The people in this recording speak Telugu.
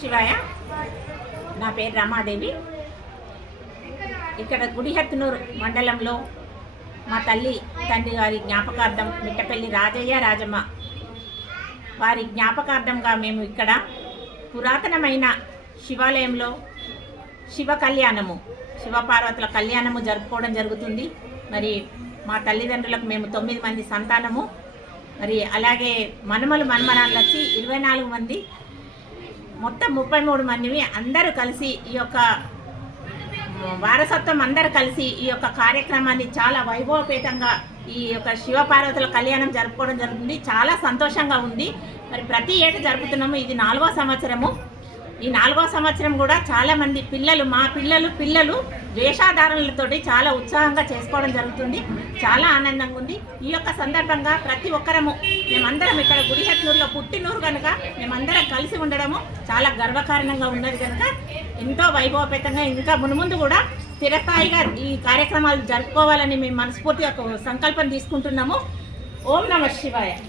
శివాయ. నా పేరు రమాదేవి. ఇక్కడ గుడిహత్తునూరు మండలంలో మా తల్లి తండ్రి గారి జ్ఞాపకార్థం మిట్టపల్లి రాజయ్య రాజమ్మ వారి జ్ఞాపకార్థంగా మేము ఇక్కడ పురాతనమైన శివాలయంలో శివ కళ్యాణము శివపార్వతుల కళ్యాణము జరుపుకోవడం జరుగుతుంది. మరి మా తల్లిదండ్రులకు మేము తొమ్మిది మంది సంతానము. మరి అలాగే మనమలు మన్మరాళ్ళు వచ్చి ఇరవై నాలుగు మంది మొత్తం ముప్పై మూడు మందిని అందరూ కలిసి ఈ యొక్క వారసత్వం అందరూ కలిసి ఈ యొక్క కార్యక్రమాన్ని చాలా వైభవపేతంగా ఈ యొక్క శివపార్వతుల కళ్యాణం జరుపుకోవడం జరుగుతుంది. చాలా సంతోషంగా ఉంది. మరి ప్రతి ఏటా జరుపుతున్నాము. ఇది నాలుగో సంవత్సరము. ఈ నాలుగో సంవత్సరం కూడా చాలా మంది పిల్లలు మా పిల్లలు పిల్లలు వేషాధారణలతోటి చాలా ఉత్సాహంగా చేసుకోవడం జరుగుతుంది. చాలా ఆనందంగా ఉంది. ఈ యొక్క సందర్భంగా ప్రతి ఒక్కరము మేమందరం ఇక్కడ గుడిహెత్నూరులో పుట్టినూరు కనుక మేమందరం కలిసి ఉండడము చాలా గర్వకారణంగా ఉన్నది కనుక ఎంతో వైభవపేతంగా ఇంకా మునుముందు కూడా స్థిరస్థాయిగా ఈ కార్యక్రమాలు జరుపుకోవాలని మేము మనస్ఫూర్తిగా ఒక సంకల్పం తీసుకుంటున్నాము. ఓం నమ శివాయ.